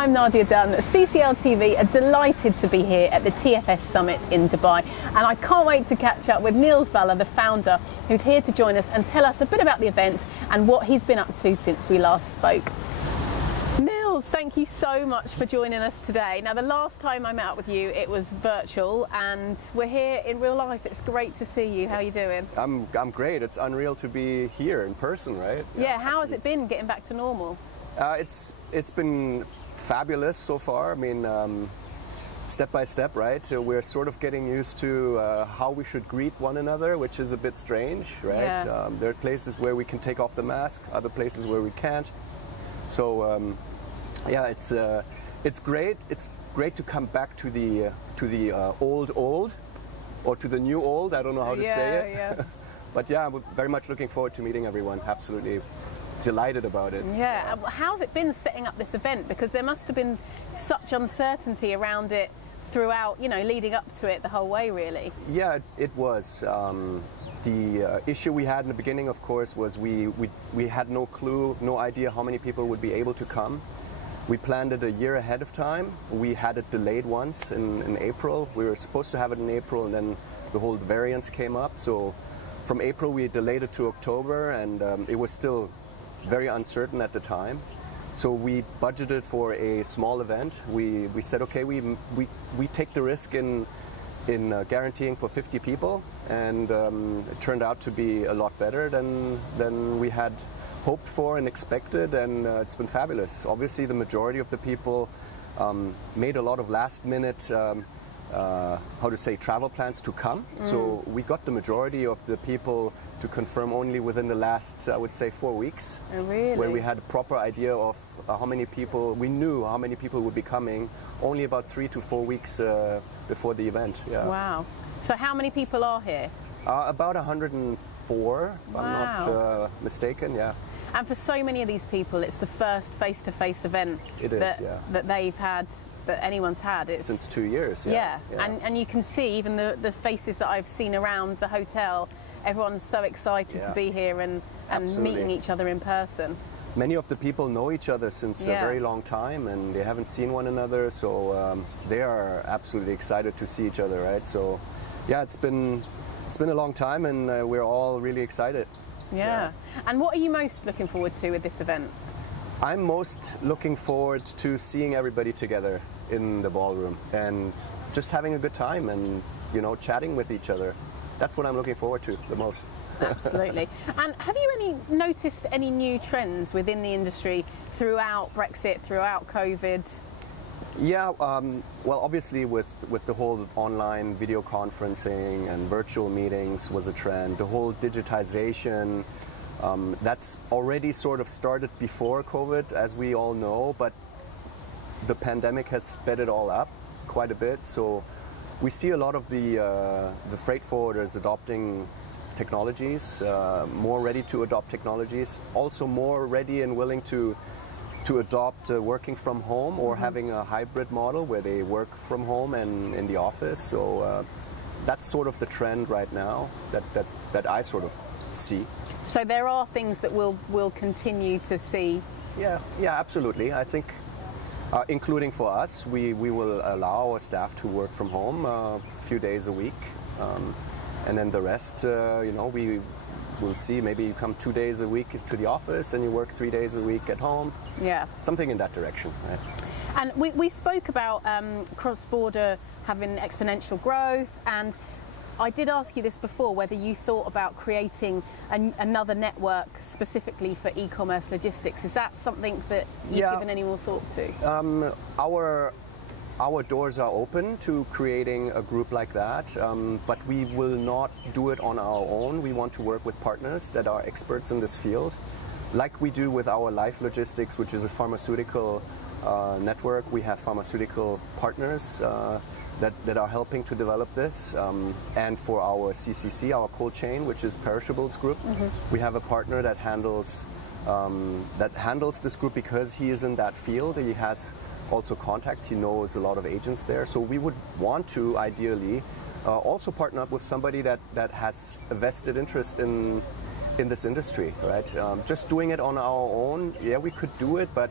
I'm Nadia Dunn. CCL TV are delighted to be here at the TFS Summit in Dubai, and I can't wait to catch up with Nils Walle, the founder, who's here to join us and tell us a bit about the event and what he's been up to since we last spoke. Nils, thank you so much for joining us today. Now, the last time I met up with you, it was virtual, and we're here in real life. It's great to see you. How are you doing? I'm great. It's unreal to be here in person, right? Yeah, how has it been getting back to normal? It's been fabulous so far. I mean, step by step, right? We're sort of getting used to how we should greet one another, which is a bit strange, right? Yeah. There are places where we can take off the mask, other places where we can't. So yeah, it's great. It's great to come back to the old, or to the new old. I don't know how to say it. Yeah. But yeah, I'm very much looking forward to meeting everyone. Absolutely delighted about it. Yeah. How's it been setting up this event? Because there must have been such uncertainty around it throughout, you know, leading up to it the whole way, really. Yeah, it was. The issue we had in the beginning, of course, was we had no clue, no idea how many people would be able to come. We planned it a year ahead of time. We had it delayed once in April. We were supposed to have it in April, and then the whole variants came up. So from April, we delayed it to October, and it was still very uncertain at the time. So we budgeted for a small event. We said, okay, we take the risk in guaranteeing for 50 people, and it turned out to be a lot better than we had hoped for and expected, and it's been fabulous. Obviously, the majority of the people made a lot of last-minute travel plans to come. So we got the majority of the people to confirm only within the last, I would say, 4 weeks. Oh, really? Where we had a proper idea of how many people, we knew how many people would be coming, only about 3 to 4 weeks before the event. Yeah. Wow. So how many people are here? About 104, if I'm not mistaken, yeah. And for so many of these people, it's the first face-to-face event that they've had, that anyone's had. It's, since 2 years, yeah. And you can see even the faces that I've seen around the hotel, everyone's so excited to be here and meeting each other in person. Many of the people know each other since a very long time, and they haven't seen one another, so they are absolutely excited to see each other, right? So yeah, it's been a long time, and we're all really excited. Yeah. And what are you most looking forward to with this event? I'm most looking forward to seeing everybody together in the ballroom and just having a good time and, you know, chatting with each other. That's what I'm looking forward to the most. Absolutely. And have you noticed any new trends within the industry throughout Brexit, throughout COVID? Yeah, well, obviously with the whole online video conferencing and virtual meetings was a trend. The whole digitization, that's already sort of started before COVID, as we all know, but the pandemic has sped it all up quite a bit. So we see a lot of the freight forwarders adopting technologies, more ready to adopt technologies, also more ready and willing to adopt working from home or having a hybrid model where they work from home and in the office. So that's sort of the trend right now that I sort of see. So there are things that we'll continue to see. Yeah, absolutely. I think including for us, we will allow our staff to work from home a few days a week, and then the rest, you know, we'll see. Maybe you come 2 days a week to the office and you work 3 days a week at home. Yeah. Something in that direction, right? And we spoke about cross-border having exponential growth, and I did ask you this before, whether you thought about creating another network specifically for e-commerce logistics. Is that something that you've given any more thought to? Our doors are open to creating a group like that, but we will not do it on our own. We want to work with partners that are experts in this field, like we do with our Life Logistics, which is a pharmaceutical network. We have pharmaceutical partners that are helping to develop this. And for our CCC, our cold chain, which is Perishables Group, we have a partner that handles this group because he is in that field. He has also contacts. He knows a lot of agents there. So we would want to ideally also partner up with somebody that has a vested interest in this industry, right? Just doing it on our own, yeah, we could do it, but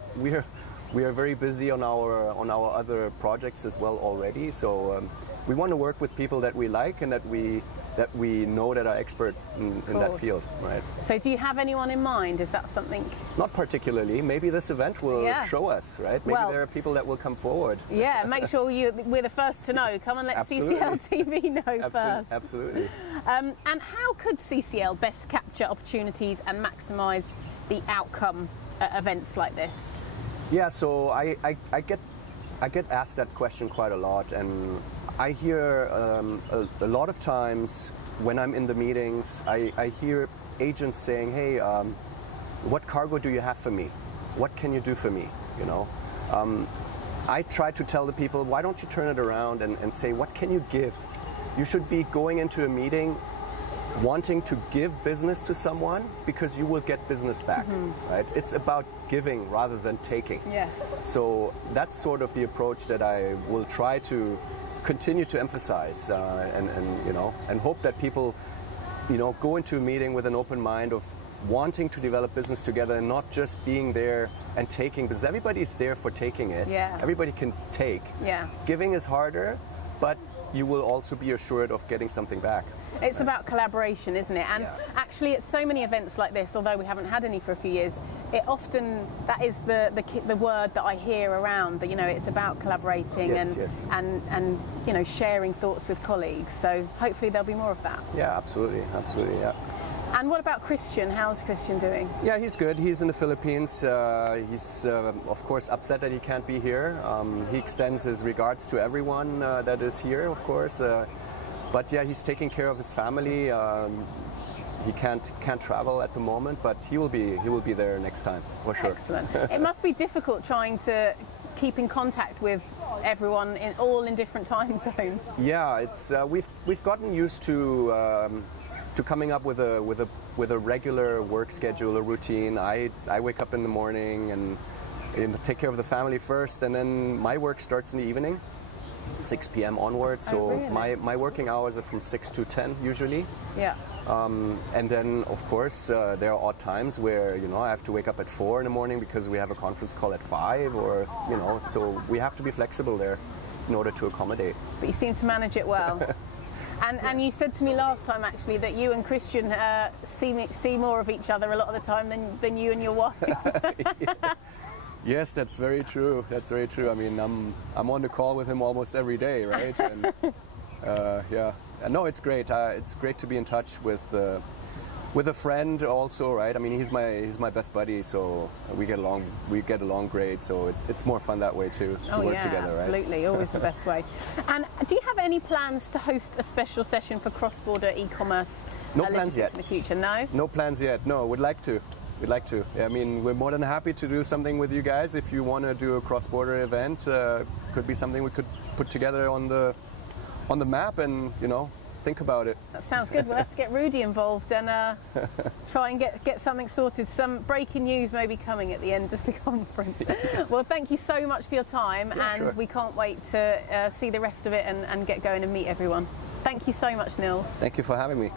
we are very busy on our other projects as well already. So we want to work with people that we like and that we know that are expert in that field, right? So do you have anyone in mind? Is that something? Not particularly. Maybe this event will show us, right? Maybe there are people that will come forward. Yeah, make sure we're the first to know. Come and let CCL TV know first. Absolutely. And how could CCL best capture opportunities and maximise the outcome at events like this? Yeah, so I get asked that question quite a lot, and I hear a lot of times when I'm in the meetings, I hear agents saying, hey, what cargo do you have for me? What can you do for me? You know, I try to tell the people, why don't you turn it around and say, what can you give? You should be going into a meeting wanting to give business to someone because you will get business back, right? It's about giving rather than taking. Yes. So that's sort of the approach that I will try to continue to emphasize, and hope that people, go into a meeting with an open mind of wanting to develop business together and not just being there and taking, because everybody's there for taking it. Yeah. Everybody can take. Yeah. Giving is harder, but you will also be assured of getting something back. It's about collaboration, isn't it? And actually at so many events like this, although we haven't had any for a few years, it often, that is the word that I hear around, that it's about collaborating and sharing thoughts with colleagues. So hopefully there'll be more of that. Yeah, absolutely, yeah. And what about Christian? How's Christian doing? Yeah, he's good. He's in the Philippines. He's, of course, upset that he can't be here. He extends his regards to everyone that is here, of course. But yeah, he's taking care of his family. He can't travel at the moment, but he will be there next time for sure. Excellent. It must be difficult trying to keep in contact with everyone all in different time zones. Yeah, it's we've gotten used to coming up with a regular work schedule, a routine. I wake up in the morning and take care of the family first, and then my work starts in the evening, 6 p.m. onwards. So really? my working hours are from 6 to 10 usually. Yeah. And then, of course, there are odd times where I have to wake up at 4 in the morning because we have a conference call at 5, or so we have to be flexible there in order to accommodate. But you seem to manage it well. And you said to me last time, actually, that you and Christian see more of each other a lot of the time than you and your wife. Yes, that's very true. That's very true. I mean, I'm on the call with him almost every day, right? And yeah, no, it's great. It's great to be in touch with a friend also, right? I mean, he's my best buddy, so we get along great. So it's more fun that way too, to work together, right? Absolutely, always the best way. And do you have any plans to host a special session for cross-border e-commerce? No plans yet. In the future, no? No plans yet. No, we'd like to. We'd like to. I mean, we're more than happy to do something with you guys. If you want to do a cross-border event, could be something we could put together on the map and think about it. That sounds good. We'll have to get Rudy involved and try and get something sorted. Some breaking news may be coming at the end of the conference. Yes. Well, thank you so much for your time, and we can't wait to see the rest of it and get going and meet everyone. Thank you so much, Nils. Thank you for having me.